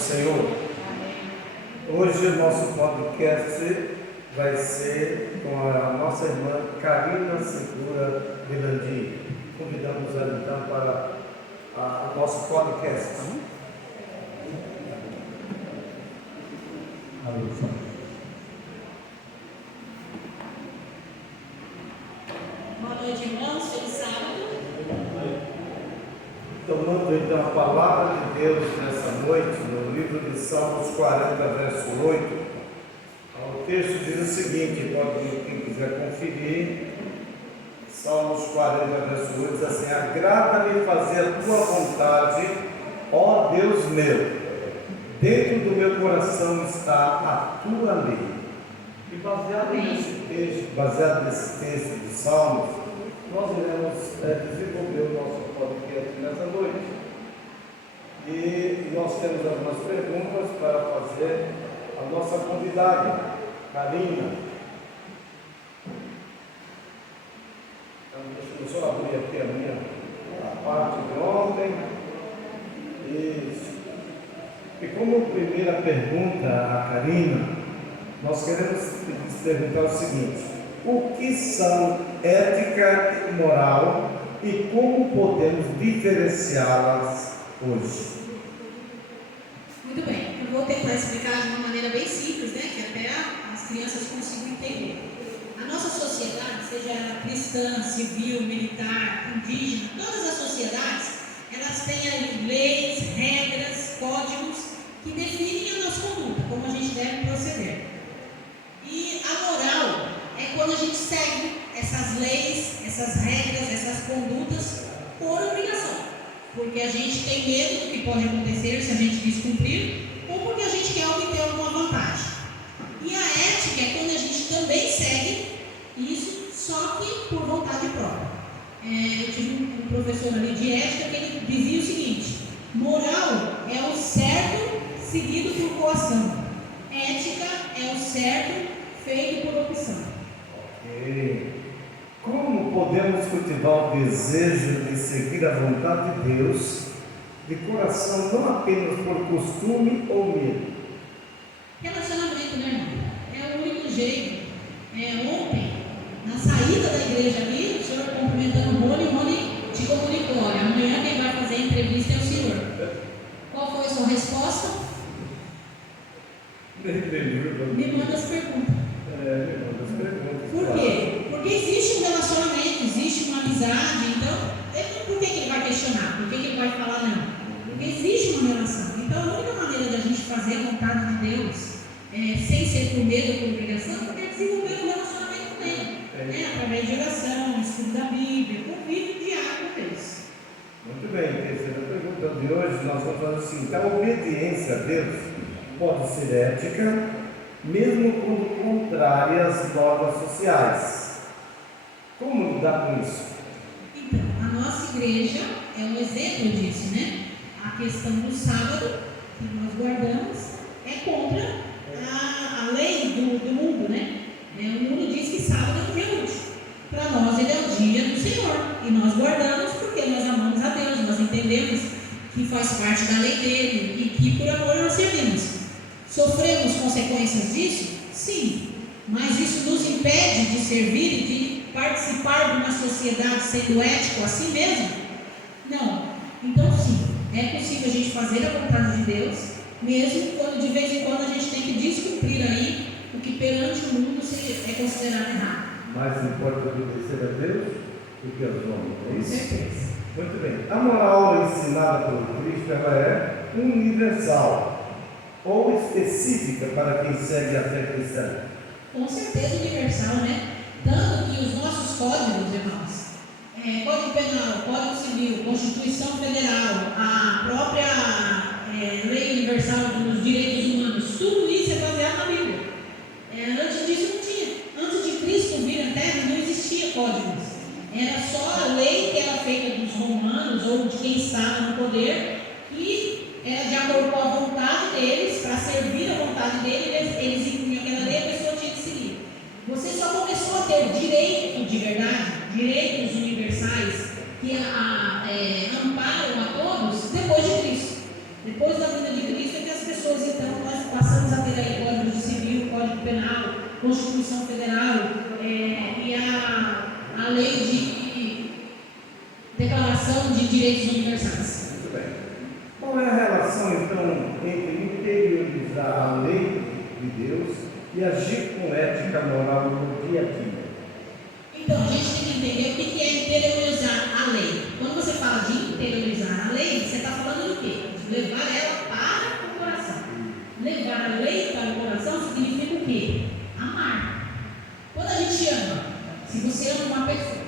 Senhor. Hoje o nosso podcast vai ser com a nossa irmã Karina Segura Vilandim. Convidamos ela então para o nosso podcast. Boa noite, irmãos. Feliz sábado. Tomando então a palavra de Deus nessa noite, no livro de Salmos 40, verso 8, o texto diz o seguinte, quem quiser conferir, Salmos 40, verso 8, diz assim: agrada-me fazer a tua vontade, ó Deus meu, dentro do meu coração está a tua lei. E baseado nesse texto de Salmos, nós iremos desenvolver o nosso podcast nessa noite. E nós temos algumas perguntas para fazer a nossa convidada, Karina. Então, deixa eu só abrir aqui a parte de ontem. E como primeira pergunta a Karina, nós queremos perguntar o seguinte: o que são ética e moral e como podemos diferenciá-las hoje? Muito bem, eu vou tentar explicar de uma maneira bem simples, né? Que até as crianças consigam entender. A nossa sociedade, seja ela cristã, civil, militar, indígena, todas as sociedades, elas têm aí leis, regras, códigos que definem a nossa conduta, como a gente deve proceder. E a moral é quando a gente segue essas leis, essas regras, essas condutas por obrigação. Porque a gente tem medo do que pode acontecer se a gente descumprir, ou porque a gente quer obter alguma vantagem. E a ética é quando a gente também segue isso, só que por vontade própria. Eu tive um professor ali de ética que ele dizia o seguinte: moral é o certo seguido por coação. Ética é o certo feito por opção. Ok. Como podemos cultivar o desejo de seguir a vontade de Deus de coração, não apenas por costume ou medo? Relacionamento, né, irmão? É o único jeito. Ontem, na saída da igreja ali, o senhor cumprimentando o Rony te comunicou: olha, amanhã quem vai fazer a entrevista é o senhor. Qual foi a sua resposta? Me manda as perguntas. Por quê? Porque existe um relacionamento, existe uma amizade. Então, por que ele vai questionar? Por que ele vai falar não? Porque existe uma relação. Então, a única maneira da gente fazer a vontade de Deus, sem ser por medo ou por obrigação, é desenvolver um relacionamento com Ele, através de oração, estudo da Bíblia, convívio diário com Deus. Muito bem, terceira pergunta de hoje, nós vamos falar assim: a obediência a Deus pode ser ética, mesmo quando contrária às normas sociais. Como lidar com isso? Então, a nossa igreja é um exemplo disso, né? A questão do sábado, que nós guardamos, é contra a lei do mundo, né? O mundo diz que sábado é o dia útil. Para nós, ele é o dia do Senhor. E nós guardamos porque nós amamos a Deus, nós entendemos que faz parte da lei dele e que por amor nós servimos. Sofremos consequências disso? Sim. Mas isso nos impede de servir e de participar de uma sociedade sendo ético assim mesmo? Não. Então, sim, é possível a gente fazer a vontade de Deus, mesmo quando de vez em quando a gente tem que descumprir aí o que perante o mundo é considerado errado. Mais importa obedecer a Deus do que aos homens, é isso? Com certeza. Muito bem. A moral ensinada pelo Cristo, ela é universal ou específica para quem segue a fé cristã? Com certeza universal, né? Tanto que os nossos códigos, irmãos, Código Penal, Código Civil, Constituição Federal, a própria Lei Universal dos Direitos Humanos, tudo isso é baseado na Bíblia. Antes disso não tinha. Antes de Cristo vir à Terra não existia códigos. Era só a lei que era feita dos romanos ou de quem estava no poder, que era de acordo com a vontade deles, para servir a vontade deles, eles impunham aquela lei, a pessoa tinha que seguir. Você só começou a ter direito de verdade, direitos universais, que amparam a todos, depois de Cristo. Depois da vinda de Cristo é que as pessoas começa a ter aí Código Civil, Código Penal, Constituição Federal e a Lei de Declaração de Direitos Universais. Muito bem. Qual é a relação, então, entre interiorizar a lei de Deus e agir com ética moral no dia a dia? Então, a gente tem que entender o que é interiorizar a lei. Quando você fala de interiorizar a lei, você está falando do quê? De levar ela para o coração. Levar a lei para o coração significa o quê? Amar. Quando a gente ama, se você ama uma pessoa,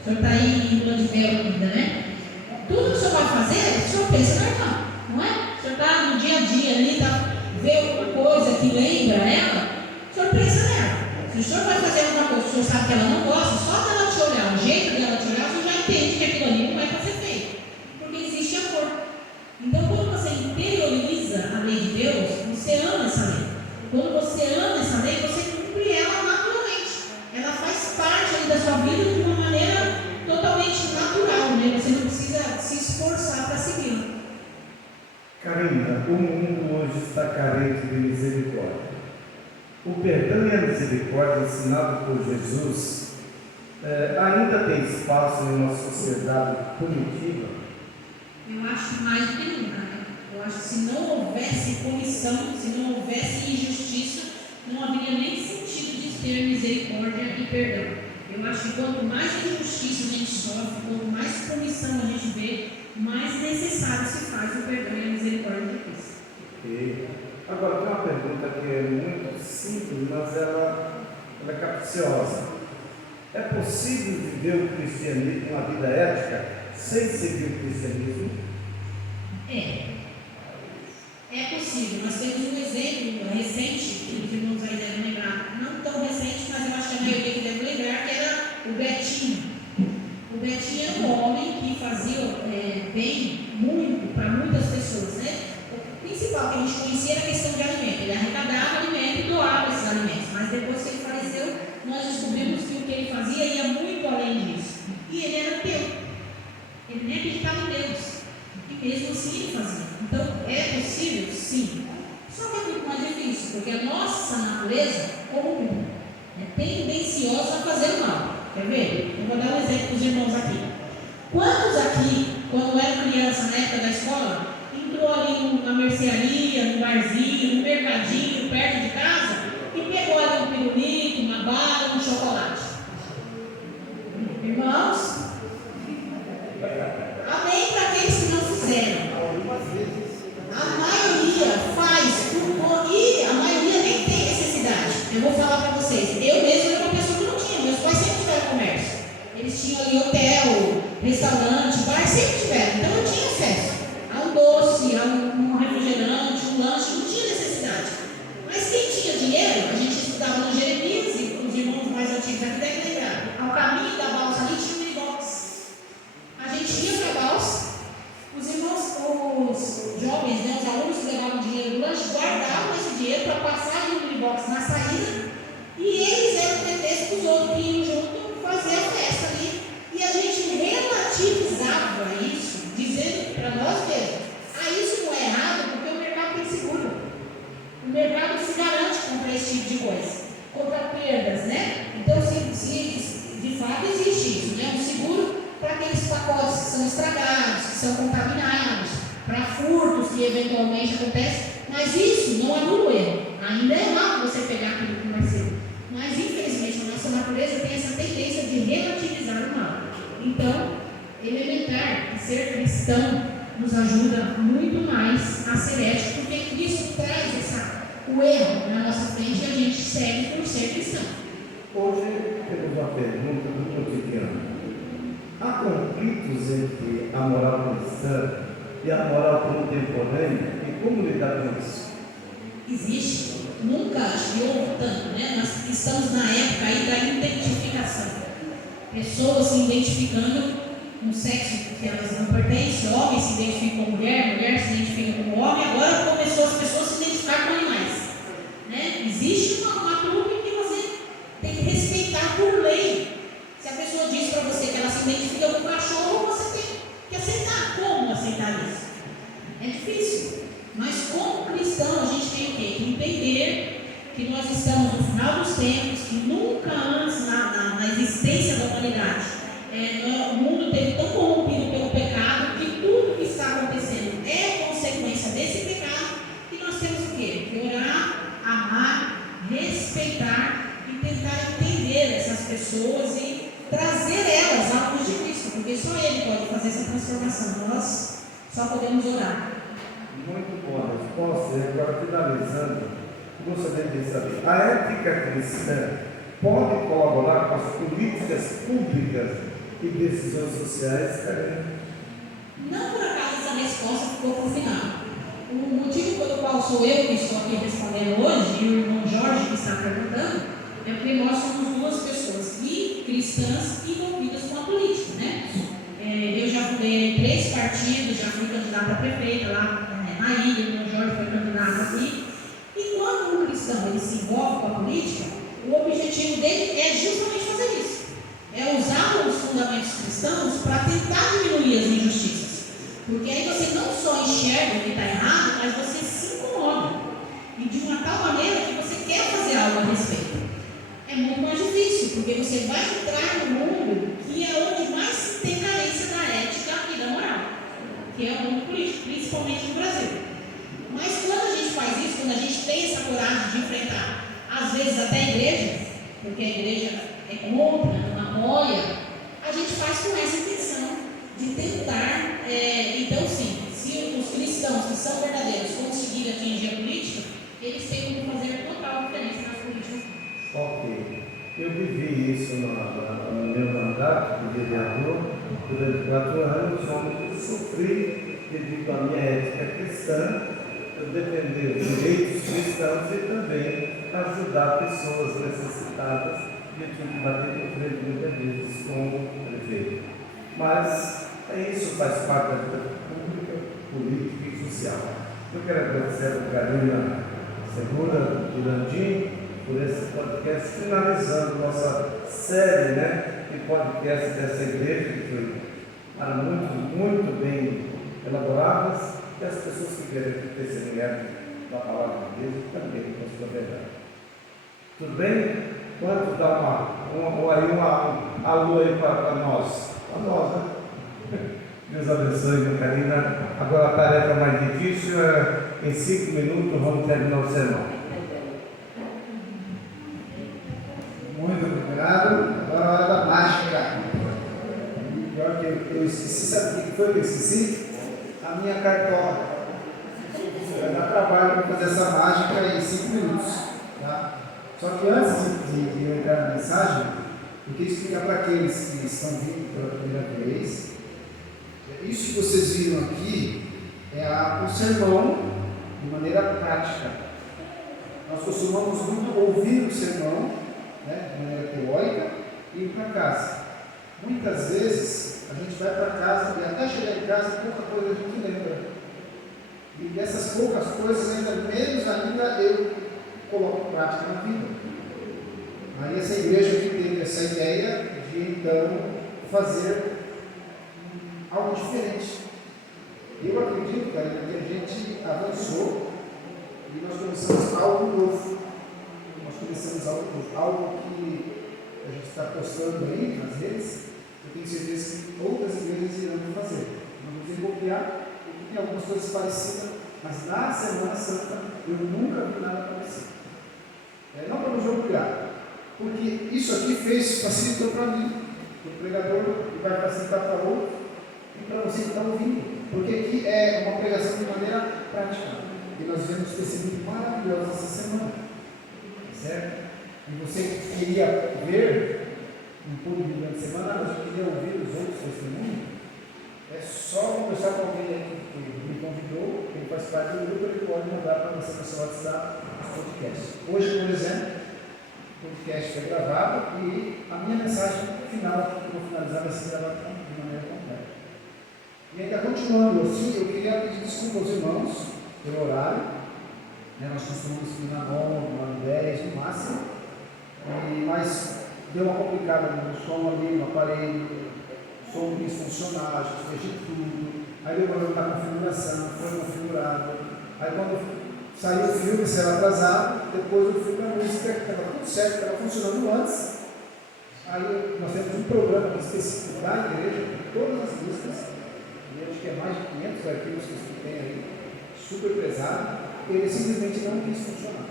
o senhor está aí em lua de mel ainda, né? Tudo que o senhor vai fazer, o senhor pensa no irmão, não é? O senhor está no dia a dia ali, vê alguma coisa que lembra ela, o senhor pensa nela. Se o senhor vai fazer alguma coisa, o senhor sabe que ela não gosta, só dela te olhar, o jeito dela te olhar, o senhor já entende que aquilo ali não vai para ser feito. Porque existe amor. Então, quando você interioriza a lei de Deus, você ama essa lei. Quando você ama essa lei, você cumpre ela naturalmente. Ela faz parte ali da sua vida de uma maneira totalmente natural, né? Você não precisa se esforçar para segui-la. Karina, o mundo hoje está carente de misericórdia. O perdão e a misericórdia ensinado por Jesus ainda tem espaço em uma sociedade punitiva? Eu acho que mais do que nunca, né? Eu acho que se não houvesse punição, se não houvesse injustiça, não haveria nem sentido de ter misericórdia e perdão. Eu acho que quanto mais injustiça a gente sofre, quanto mais punição a gente vê, mais necessário se faz o perdão e a misericórdia de Cristo. Ok. Agora, tem uma pergunta que é muito simples, mas ela é capciosa. É possível viver o cristianismo, uma vida ética, sem seguir o cristianismo? É possível. Nós temos um exemplo recente, que os irmãos aí devem lembrar, não tão recente, mas eu acho que a maioria que deve lembrar, que era o Betinho. O Betinho era um homem que fazia bem muito para muitas pessoas, né? O principal que a gente conhecia era a questão de alimento. Ele arrecadava alimento e doava esses alimentos, mas depois que ele faleceu, nós descobrimos que o que ele fazia ia muito além disso. E ele era ateu. Ele nem acreditava em Deus. E mesmo assim ele fazia. Então, é possível? Sim. Só que é muito mais difícil, porque a nossa natureza, como é tendenciosa a fazer o mal. Quer ver? Eu vou dar um exemplo para os irmãos aqui. Quantos aqui, quando eram criança na época da escola, entrou ali na mercearia, no barzinho, no mercadinho, perto de casa, e pegou ali um pirulito, uma bala, um chocolate? Irmãos? Amém para aqueles que não fizeram. A maioria faz e a maioria nem tem necessidade. Eu vou falar para vocês. Eu mesmo era uma pessoa que não tinha. Meus pais sempre tiveram comércio. Eles tinham ali hotel, restaurante, bar, sempre tiveram. Então eu tinha acesso a um doce, a um refrigerante, um lanche. Não tinha necessidade. Mas quem tinha dinheiro, a gente estudava no Jeremias, e os irmãos mais antigos aqui devem lembrar. Ao caminho da balsa ali tinha um minibox. A gente ia para a balsa. Os irmãos, os jovens, né, os alunos que levavam dinheiro do lanche, guardavam esse dinheiro para passar no minibox na saída, e eles eram pretexto para os outros que iam junto fazer a festa ali. E a gente relativizava isso, dizendo para nós mesmos: isso não é errado, porque o mercado tem seguro. O mercado se garante contra esse tipo de coisa, contra perdas, né? Então, se de fato existe isso, né? Um seguro para aqueles pacotes que são estragados, que são contaminados, para furtos que eventualmente acontecem, mas isso não anula o erro. Ainda é errado você pegar aquilo que não é seu. Mas infelizmente a nossa natureza tem essa tendência de relativizar o mal. Então, elementar, ser cristão, nos ajuda muito mais a ser ético, porque isso traz o erro na nossa frente e a gente segue por ser cristão. Hoje temos uma pergunta do cotidiano. Há conflitos entre a moral cristã e a moral contemporânea? E como lidar com isso? Existe. Nunca acho que houve tanto, né? Nós estamos na época aí da identificação. Pessoas se identificando com o sexo que elas não pertencem, homem se identifica com mulher, mulher se identifica com homem, agora começou as pessoas se identificar com animais. Né? Existe uma turma que você tem que respeitar por lei. Se a pessoa diz para você que ela se identifica com o cachorro, você tem que aceitar. Como aceitar isso? É difícil. Mas como cristão, a gente tem o quê? Que entender que nós estamos no final dos tempos, que nunca antes na existência da humanidade o mundo teve tão corrompido pelo pecado que tudo que está acontecendo é consequência desse pecado, e nós temos o quê? Que orar, amar, respeitar e tentar entender essas pessoas e trazer elas à luz de Cristo, porque só Ele pode fazer essa transformação, nós só podemos orar. Muito boa resposta. E agora, finalizando, gostaria de saber: a ética cristã pode colaborar com as políticas públicas e decisões sociais? Não por acaso essa resposta ficou para o final. O motivo pelo qual sou eu que estou aqui respondendo hoje, e o irmão Jorge que está perguntando, é porque nós somos duas pessoas cristãs envolvidas com a política, né? Eu já fundei 3 partidos, já fui candidata a prefeita lá na ilha, o irmão Jorge foi candidato aqui. E quando um cristão ele se envolve com a política, o objetivo dele é justamente fazer isso. É usar os fundamentos cristãos para tentar diminuir as injustiças. Porque aí você não só enxerga o que está errado, mas você se incomoda. E de uma tal maneira que você quer fazer algo a respeito. É muito mais difícil, porque você vai entrar no mundo que é onde mais tem carência da ética e da moral, que é o mundo político, principalmente no Brasil. Mas quando a gente faz isso, quando a gente tem essa coragem de enfrentar, às vezes até a igreja, porque a igreja é contra, não apoia, a gente faz com essa intenção de tentar, então sim, se os cristãos que são verdadeiros conseguirem atingir a política, eles têm como fazer total diferença nas políticas. Ok. Eu vivi isso no meu mandato de vereador durante 4 anos, onde eu sofri devido à minha ética cristã, eu defender os direitos cristãos e também ajudar pessoas necessitadas, e eu tive que bater por frente muitas vezes com o prefeito. Mas isso faz parte da vida pública, política e social. Eu quero agradecer a Karina Segura Durandim por esse podcast, finalizando nossa série de podcast dessa igreja, que foi muito bem elaboradas, e as pessoas que querem testemunhar da palavra de Deus também com a sua verdade. Tudo bem? Quanto dá um alô aí para nós? Para nós, né? Deus abençoe, Karina. Agora a tarefa mais difícil em 5 minutos vamos terminar o sermão. Muito obrigado. Agora é a hora da mágica. Pior que eu esqueci, sabe o que foi que eu esqueci? A minha cartola. Vai dar trabalho para fazer essa mágica em 5 minutos. Tá? Só que antes de eu entrar na mensagem, eu queria explicar para aqueles que estão vindo pela primeira vez. Isso que vocês viram aqui é o sermão de maneira prática. Nós costumamos muito ouvir o sermão, de maneira teórica, e ir para casa. Muitas vezes a gente vai para casa e até chegar em casa pouca coisa a gente lembra. E dessas poucas coisas, ainda menos ainda eu coloco em prática na vida. Aí essa igreja que teve essa ideia de então fazer algo diferente. Eu acredito, cara, que a gente avançou e nós começamos algo novo. Algo que a gente está postando aí nas redes. Eu tenho certeza que outras igrejas irão fazer. Não vamos copiar, porque tem algumas coisas parecidas, mas na Semana Santa eu nunca vi nada parecido. Não para nos orgulhar, porque isso aqui facilitou para mim, o pregador, e vai facilitar para outro, e para você que está ouvindo, porque aqui é uma pregação de maneira prática, e nós vemos testemunhos maravilhosos essa semana, certo? E você queria ver um pouco durante a semana, mas eu queria ouvir os outros testemunhos, é só conversar com alguém aqui que me convidou, que ele faz parte do grupo, ele pode mandar para você no seu WhatsApp os podcasts. Hoje, por exemplo, o podcast foi gravado e a minha mensagem final, que eu vou finalizar, vai ser gravada de maneira completa. E ainda continuando assim, eu queria pedir desculpa aos irmãos pelo horário. Nós costumamos ir na 9, 10 no máximo, mas deu uma complicada no som ali, no aparelho, o som não quis funcionar, a gente fez de tudo, aí deu problema na configuração, foi configurado, aí quando Saiu o filme, saiu atrasado, depois do filme a música estava tudo certo, estava funcionando antes. Aí nós temos um programa específico da igreja, com todas as músicas, e acho que é mais de 500 arquivos que tem aí, super pesado, ele simplesmente não quis funcionar.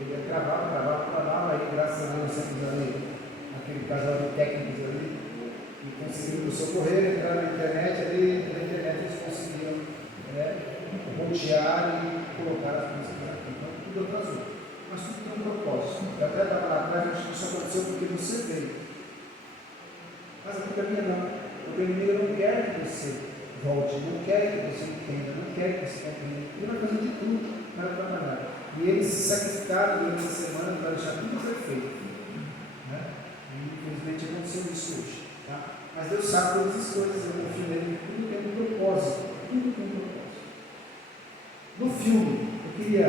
Ele travava, aí graças a Deus nós temos ali aquele casal de técnicos ali, que conseguiram nos socorrer, entrar na internet ali, na internet eles conseguiram rotear e colocar as músicas aqui. Então tudo atrasou. Mas tudo tem um propósito. Eu até estava lá atrás, acho que isso aconteceu porque você veio. Mas a culpa é minha não. O inimigo não quer que você volte, não quer que você entenda, não quer que você compreenda. Ele vai fazer de tudo para trabalhar. E eles se sacrificaram durante essa semana para deixar tudo perfeito. Né? E infelizmente aconteceu isso hoje. Tá? Mas Deus sabe todas as coisas, eu confio nele, tudo tem um propósito. Tudo tem um propósito. No filme, eu queria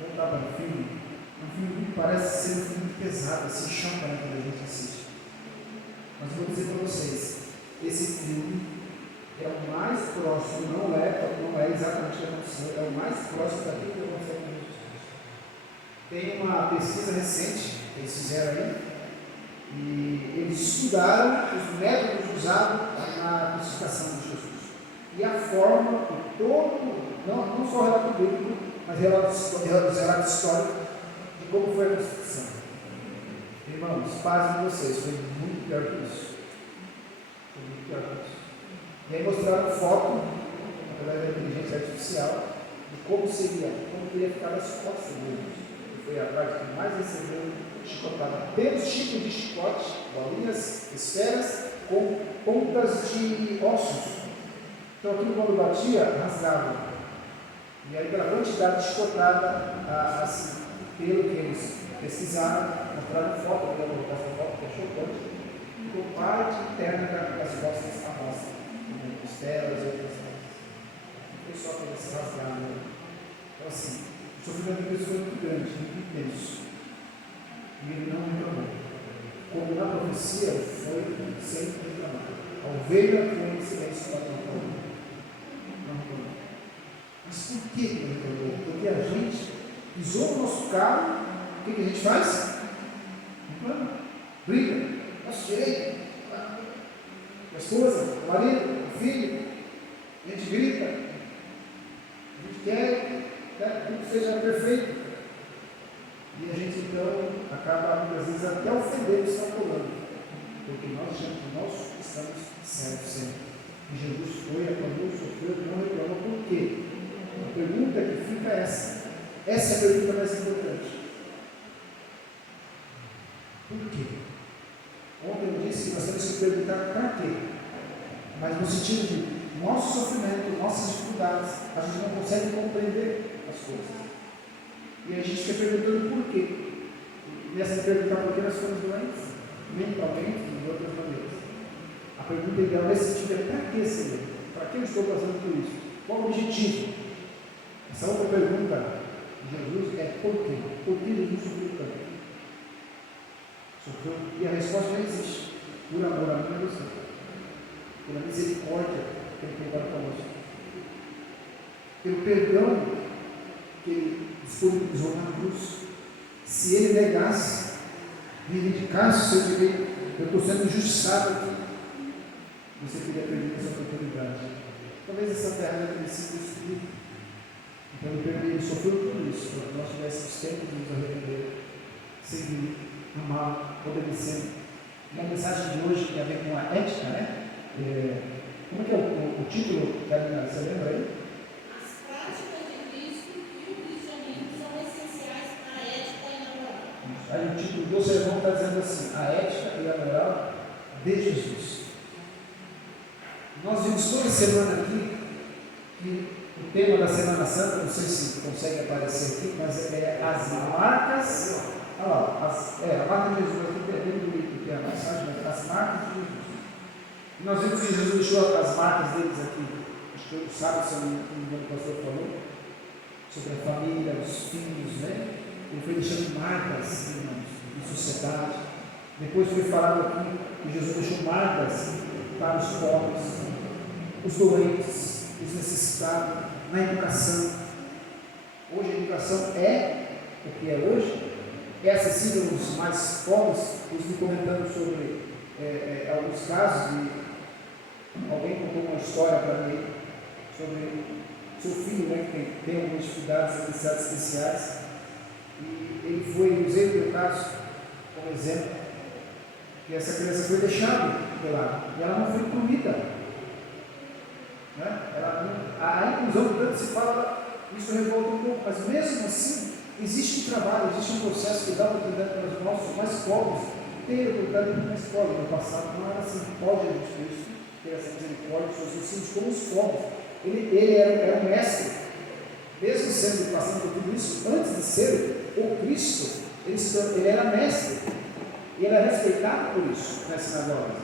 voltar para o filme. Um filme que parece ser um filme pesado, assim, choca quando a gente assiste. Mas vou dizer para vocês, esse filme é o mais próximo, não é exatamente o que aconteceu, é o mais próximo daquilo que aconteceu com Jesus. Tem uma pesquisa recente que eles fizeram aí, e eles estudaram os métodos usados na crucificação de Jesus. E a forma que todo, não só o relato bíblico, mas relato histórico de como foi a crucificação. Irmãos, pasmem vocês, foi muito pior que isso. Foi muito pior que isso. E aí mostraram foto, através da inteligência artificial, de como teria ficado as costas dele. Foi a parte que mais recebeu chicotada. Pelos tipos de chicote, bolinhas, esferas, com pontas de ossos. Então aquilo quando batia, rasgava. E aí pela quantidade de chicotada, assim, pelo que eles pesquisaram, mostraram foto, eu vou colocar essa foto que é chocante, ficou parte interna das costas à mostra, costelas e outras coisas. Não foi só para se rasgar, né? Então assim, o sofrimento de Deus foi muito grande, muito intenso. E ele não reclamou. Como na profecia foi sempre reclamar. A ovelha foi em silêncio para não reclamar. Mas por que ele reclamou? Porque a gente pisou no nosso carro, o que a gente faz? Reclama, briga, nosso direito, a esposa, o marido, o filho, a gente grita, a gente quer que tudo seja perfeito. E a gente então acaba muitas vezes até ofendendo o que está falando, porque nós estamos certos sempre. E Jesus foi, apanhou, sofreu, não reclamou. Por quê? A pergunta que fica é essa. Essa é a pergunta mais importante. Por quê? Ontem eu disse que nós temos que perguntar para quê? Mas no sentido de nosso sofrimento, nossas dificuldades, a gente não consegue compreender as coisas. E a gente fica perguntando por quê. E nessa pergunta por que nós ficamos doentes, mentalmente e de outras maneiras. A pergunta ideal nesse sentido é para que, Senhor? Para que eu estou passando por isso? Qual o objetivo? Essa outra pergunta de Jesus é por quê? Por que Jesus sofreu tanto? Sofreu, e a resposta não existe. Por amor a mim e a você. Pela misericórdia que ele tem para conosco. Pelo perdão que ele disponibilizou na cruz. Se ele negasse, reivindicasse o seu direito, eu estou sendo injustiçado aqui, você teria perdido essa oportunidade. Talvez essa terra não tenha sido destruída. Então ele sofreu tudo isso, para que nós tivéssemos tempo de nos arrepender, seguir, amar, obedecendo. E a mensagem de hoje tem a ver com a ética, né? Como é que é o título, Carolina? Você lembra aí? As práticas de Cristo e o cristianismo são essenciais para a ética e a moral. Aí o título do sermão está dizendo assim: a ética e a moral de Jesus. Nós vimos toda semana aqui que o tema da Semana Santa, não sei se consegue aparecer aqui, mas é as marcas. Olha lá, a marca de Jesus aqui é bem bonito, que é a mensagem, as marcas de Jesus. E nós vimos que Jesus deixou as marcas deles aqui. Acho que todos sabem, se o pastor falou, sobre a família, os filhos, né? Ele foi deixando marcas, irmãos, em sociedade. Depois foi falado aqui que Jesus deixou marcas para os pobres, os doentes, os necessitados, na educação. Hoje educação é o que é hoje, é acessível aos mais pobres. Eu estive comentando sobre alguns casos, e alguém contou uma história para mim sobre seu filho, né, que tem algumas dificuldades, necessidades especiais, e ele foi, usei o meu caso como exemplo, que essa criança foi deixada de lado, e ela não foi incluída. Né? A inclusão, tanto se fala, isso revolta um pouco, mas mesmo assim, existe um trabalho, existe um processo que dá oportunidade para os nossos mais pobres ter oportunidade de ir na escola. No passado não era assim, pode Jesus Cristo ter essa misericórdia dos seus ensinos como os pobres. Ele era um mestre, mesmo sendo passando por tudo isso, antes de ser o Cristo, ele era mestre, e ele era respeitado por isso nas sinagogas.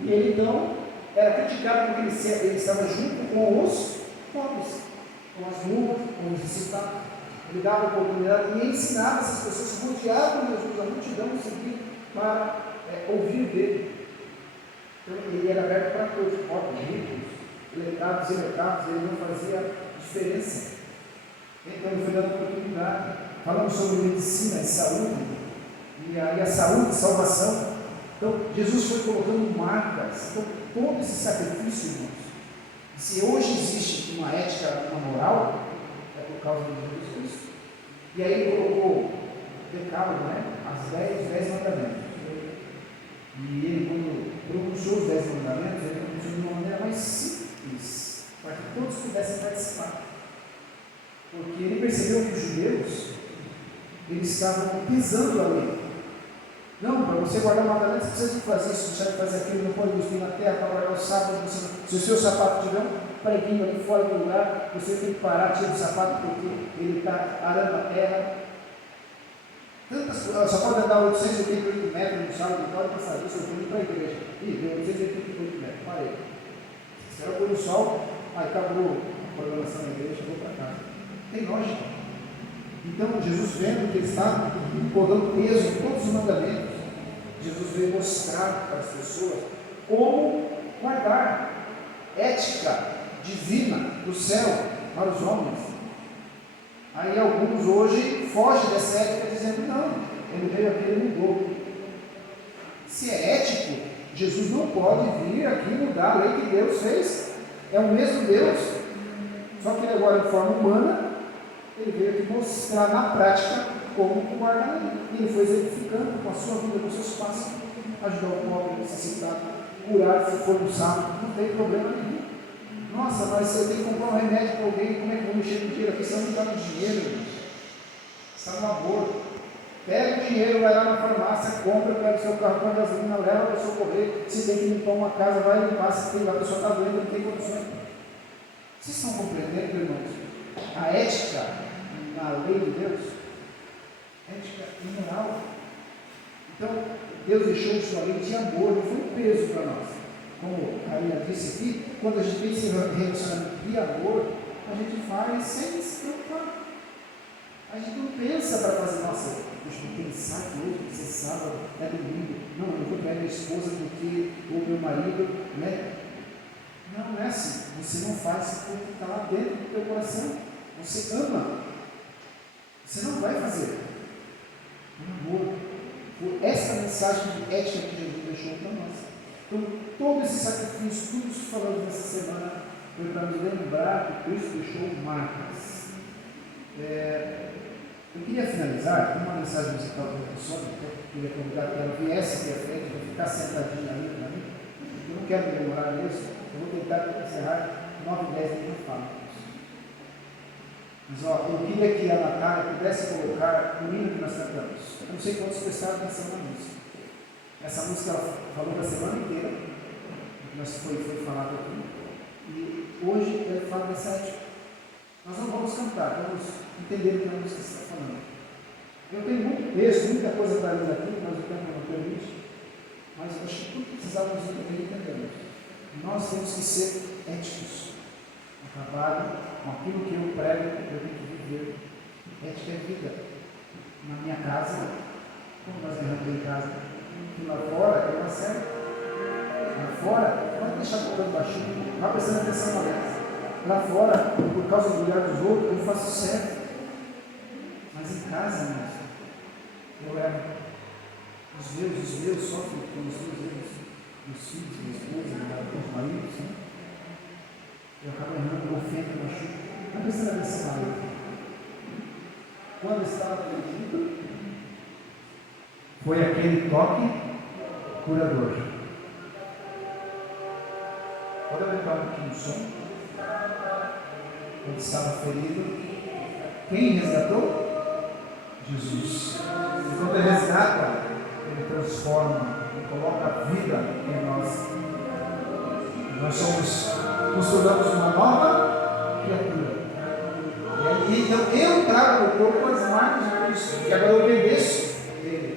E ele então era criticado porque ele estava junto com os pobres, com as viúvas, com os necessitados. Ele dava oportunidade e ensinava essas pessoas, rodeavam Jesus, a multidão seguir para ouvir dele. Então ele era aberto para todos, pobres, ricos, letrados e iletrados, ele não fazia diferença. Então ele foi dando oportunidade. Falamos sobre medicina e saúde, e a saúde e salvação. Então Jesus foi colocando marcas. Então todo esse sacrifício, irmãos, se hoje existe uma ética, uma moral, é por causa de Jesus Cristo. E aí ele colocou o decálogo, né? As 10 mandamentos. E ele, quando pronunciou os 10 mandamentos, ele pronunciou de uma maneira mais simples, para que todos pudessem participar. Porque ele percebeu que os judeus, eles estavam pisando a lei. Não, para você guardar o mandamento, você precisa fazer isso, você precisa fazer aquilo, não pode cuspir na terra, para guardar o sábado. Se o seu sapato tiver um preguinho ali fora do lugar, você tem que parar, tirar o sapato, porque ele está arando a terra. Só pode andar 888 metros no sábado, não pode passar isso, eu estou indo para a igreja. Ih, deu 888 metros, parei. Se ela pôr no sol, aí acabou a programação da igreja, vou para casa. Tem lógica. Então, Jesus, vendo que ele estava colocando peso em todos os mandamentos, Jesus veio mostrar para as pessoas como guardar ética divina do céu para os homens. Aí alguns hoje fogem dessa ética dizendo, não, ele veio aqui e mudou. Se é ético, Jesus não pode vir aqui mudar a lei que Deus fez. É o mesmo Deus, só que ele agora em forma humana, ele veio aqui mostrar na prática como guardar a lei. E ele foi exemplificando com a sua vida, com os seus passos, ajudar o pobre, necessitado, curar se for no sábado, não tem problema nenhum. Nossa, mas eu tenho que comprar um remédio para alguém, como é que eu vou mexer no dinheiro aqui? Você não está no dinheiro, irmão. Está no aborto. Pega o dinheiro, vai lá na farmácia, compra, pega o seu carro, põe gasolina, leva para socorrer. Se tem que limpar uma casa, vai limpar. Se tem, a pessoa está doente, não tem condições. Vocês estão compreendendo, irmãos? A ética na lei de Deus, ética imoral. Então, Deus deixou sua lei de amor, não foi um peso para nós. Como a Karina disse aqui, quando a gente tem esse relacionamento de amor, a gente faz sem se preocupar. A gente não pensa para fazer, nossa, deixa eu pensar que hoje, esse sábado, é domingo. Não, eu vou trair minha esposa porque o meu marido, né? Não é assim. Você não faz porque está lá dentro do teu coração. Você ama. Você não vai fazer. Amor. Por essa mensagem de ética que Jesus deixou para nós. Então, todo esse sacrifício, tudo isso que falamos nessa semana, foi para nos lembrar que Cristo deixou marcas. Eu queria finalizar com uma mensagem musical da pessoa, eu queria convidar que ela viesse aqui à frente, para ficar sentadinha ali para mim. Eu não quero me demorar nisso, eu vou tentar encerrar 9h10 aqui no falo. Mas eu queria que a Natália pudesse colocar o hino que nós cantamos. Eu não sei quantos prestaram atenção na música. Essa música ela falou da semana inteira, mas foi falado aqui. E hoje ele fala dessa ética. Nós não vamos cantar, vamos entender o que a música está falando. Eu tenho muito texto, muita coisa para ler aqui, mas o tempo não permite. Mas eu acho que tudo que precisávamos entender, entendemos. Nós temos que ser éticos. No trabalho, com aquilo que eu prego, eu tenho que viver. Ética é vida. Na minha casa, como nós erramos em casa, e lá fora é uma série. Lá fora, pode deixar tocando baixinho, vá prestando atenção na letra. Lá fora, por causa do olhar dos outros, eu faço certo. casa, irmãos, eu era, os meus sofrem com os meus filhos, minha esposa, meus maridos, né? Eu acabo errando, eu ofendo, eu machuco. Não precisa desse lado. Quando eu estava perdido, foi aquele toque curador. Pode aumentar um pouquinho o som. Quando estava ferido, quem resgatou? Jesus. E quando ele resgata, ele transforma, ele coloca a vida em nós. Nos tornamos uma nova criatura. E então eu trago no corpo as marcas de Cristo. E agora eu obedeço ele.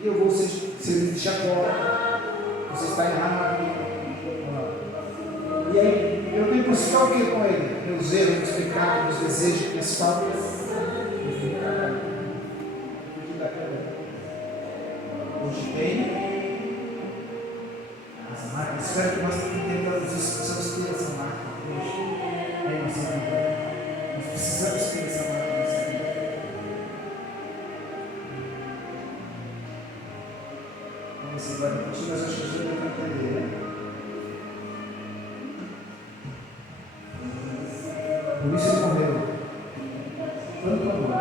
E eu vou ser de Jacó. Você está errado. E aí eu tenho que buscar o que com ele? Meus erros, meus pecados, meus desejos, minhas faltas. Hoje tem as marcas. Espero que nós entendamos isso. Precisamos ter essa marca hoje em nossa vida. Nós precisamos ter essa marca em nossa vida. Então você vai repetir, mas acho que a gente vai entender, né? Por isso ele morreu. Tanto amor.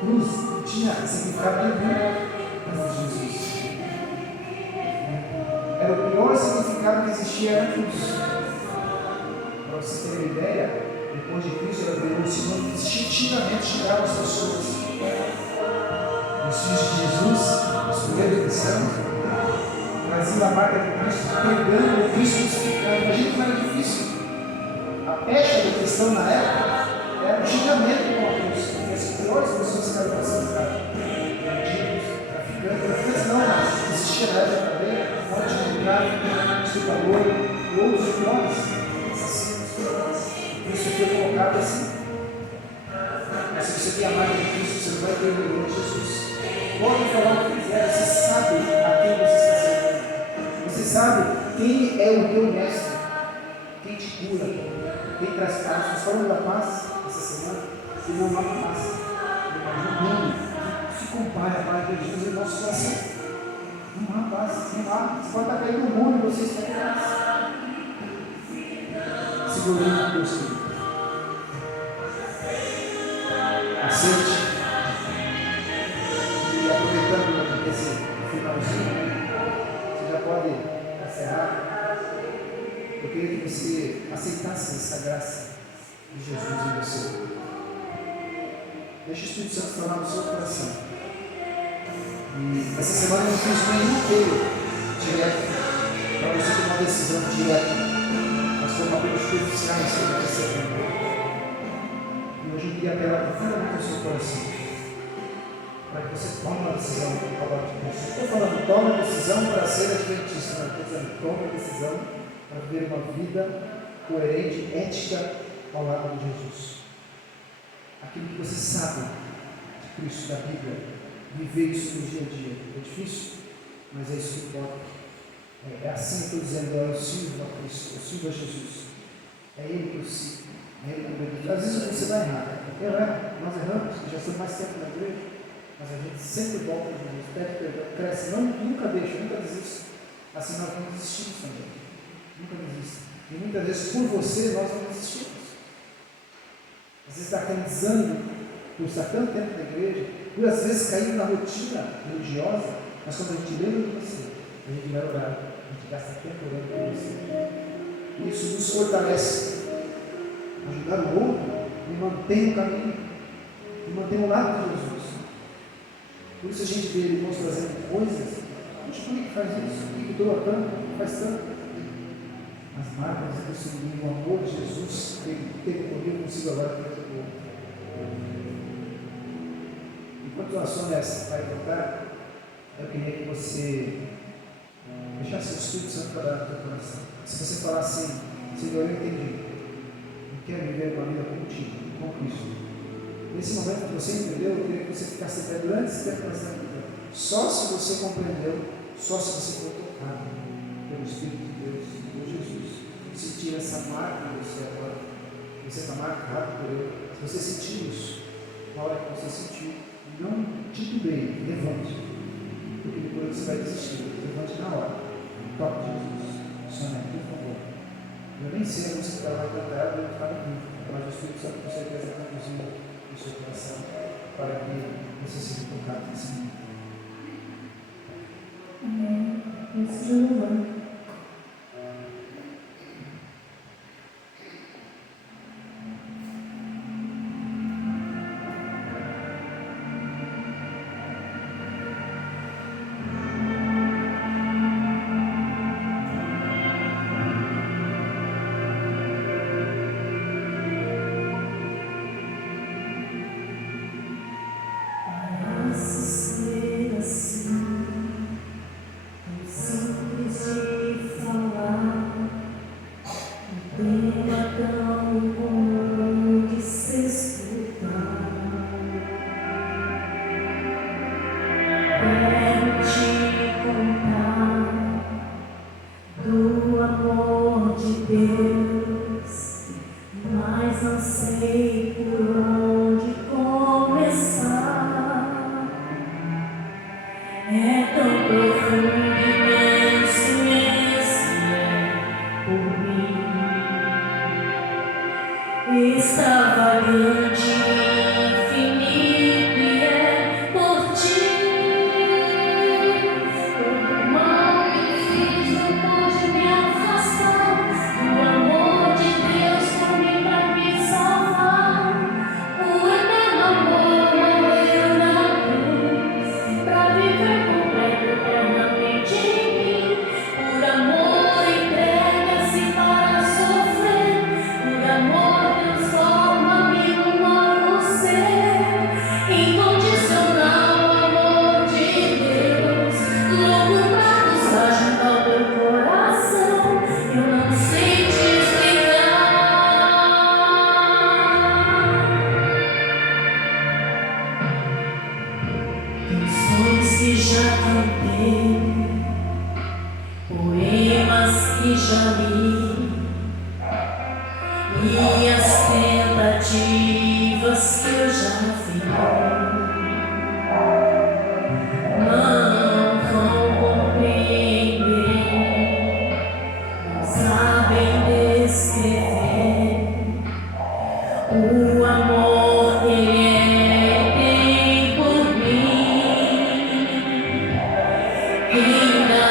Cruz tinha significado nenhum antes de Jesus. Era o pior significado que existia na cruz. Para você ter uma ideia, depois de Cristo, ela veio o Senhor que instintivamente tirava as pessoas. Os filhos de Jesus, os primeiros cristãos, traziam a marca de Cristo, pegando o Cristo crucificado. Imagina como era difícil. A pecha do cristão na época era um xingamento com a cruz. Porque as piores pessoas que estavam nessa cidade, bandidos, traficantes não, mas existia na época também, morte de tráfico, estuprador e outros piores, assassinos. Isso foi colocado assim. Mas se você tem a marca de Cristo, você não vai ter o nome de Jesus. Pode falar o que quiser, você sabe a quem você está servindo. Você sabe quem é o teu mestre, quem te cura, quem traz paz. Nós falamos da paz essa semana, e não há paz. Não se compare a paz de Jesus em nosso coração. Não há paz, não há. Você pode estar caindo no mundo e você está em paz. Segurando a Deus, querido. Aceite. E aproveitando esse finalzinho, você já pode encerrar. Eu queria que você aceitasse essa graça de Jesus em você. Deixa o Espírito Santo falar no seu coração. E essa semana eu não fiz nenhum inteiro direto para você tomar uma decisão direta. Nós fomos apenas superficiais sobre essa semana. E hoje eu queria apelar profundamente ao seu coração para que você tome uma decisão com a palavra de Deus. Estou falando, tome a decisão para ser adventista, mas estou dizendo, tome a decisão para viver uma vida coerente, ética ao lado de Jesus. Aquilo que você sabe de Cristo, da Bíblia, viver isso no dia a dia. É difícil, mas é isso que importa. É assim que eu estou dizendo, eu sirvo a Cristo, eu sirvo a Jesus. É Ele que eu sigo, é Ele que eu obedeci. Às vezes você vai errar. Eu erro, nós erramos, já estou mais tempo na igreja, mas a gente sempre volta a Jesus, pede perdão, cresce, nunca deixa, nunca desiste. Assim nós não desistimos também. Nunca desiste. E muitas vezes por você nós não desistimos. Às vezes está cansando por estar tanto tempo na igreja, por às vezes cair na rotina religiosa, mas quando a gente lembra de você, a gente vai orar, a gente gasta tempo orando por você. Isso nos fortalece, ajudar o outro e mantém o caminho, e mantém o lado de Jesus. Por isso a gente vê irmãos trazendo coisas, poxa, como é que faz isso? Por que doa tanto? Por que faz tanto? As marcas do Senhor, o amor de Jesus, ele teve comigo, consigo agora fazer o outro. Enquanto a Sônia vai cantar, eu queria que você deixasse o Espírito Santo para o teu coração. Se você falar assim, Senhor, eu entendi, eu quero viver uma vida contigo, com Cristo. Nesse momento que você entendeu, eu queria que você ficasse até durante esse tempo nessa vida. Só se você compreendeu, Só se você for tocado pelo Espírito de Deus, por Jesus, sentir essa marca do céu agora, você está marcado por Ele. Se você sentir isso, na hora que você sentir, não titubeie, levante, porque depois você vai desistir. Levante na hora, toque Jesus, somente, por favor. Eu nem sei a música que ela vai cantar, eu vou ficar aqui, mas o Espírito Santo com certeza está conduzindo o seu coração para que você seja tocado nesse momento. Amém. Isso de louvor. Ainda